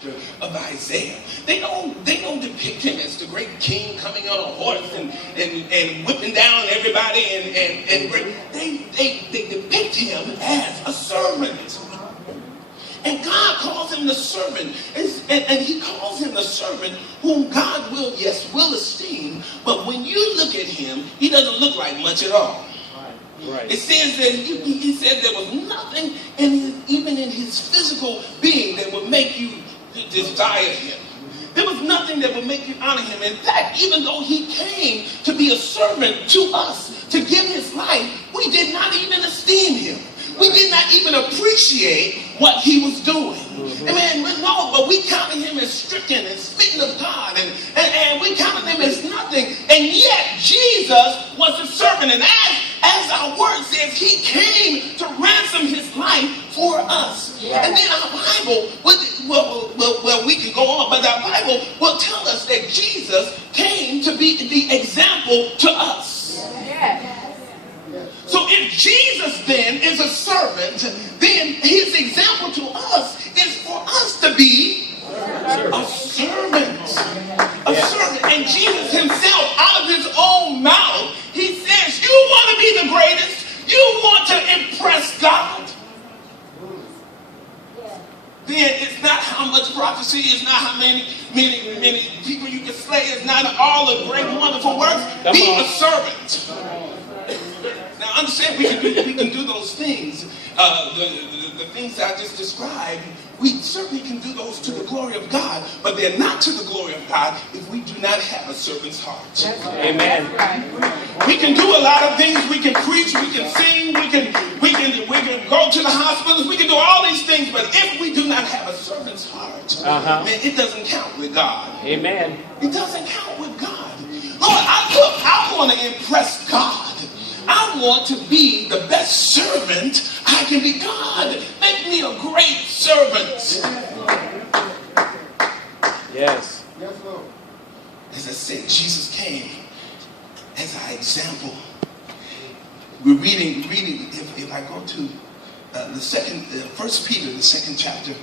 chapter of Isaiah. They don't depict him as the great king coming on a horse and whipping down everybody, and they depict him as a servant. And God calls him the servant, and he calls him the servant whom God will esteem, but when you look at him, he doesn't look like much at all. Right. It says that he said there was nothing even in his physical being that would make you desire him. There was nothing that would make you honor him. In fact, even though he came to be a servant to us, to give his life, we did not even esteem him. We did not even appreciate what he was doing. Amen. No, but we counted him as stricken and smitten of God, and we counted him as nothing. And yet Jesus was a servant, and as our word says, he came to ransom his life for us. Yeah. And then our Bible, well, we can go on, but our Bible will tell us that Jesus came to be the example to us. Yeah. So if Jesus then is a servant, then his example to us is for us to be a servant. A servant. And Jesus himself, out of his own mouth, he says, you want to be the greatest? You want to impress God? Then it's not how much prophecy, it's not how many people you can slay, it's not all the great wonderful works. Be a servant. Now understand, we can do those things. The things I just described, we certainly can do those to the glory of God, but they're not to the glory of God if we do not have a servant's heart. Amen. We can do a lot of things. We can preach, we can sing, we can go to the hospitals, we can do all these things, but if we do not have a servant's heart, man, it doesn't count with God. Amen. It doesn't count with God. Lord, I want to impress God. I want to be the best servant I can be. God, make me a great servant. Yes. Yes, Lord. As I said, Jesus came as our example. We're reading. If I go to 1 Peter, the second chapter,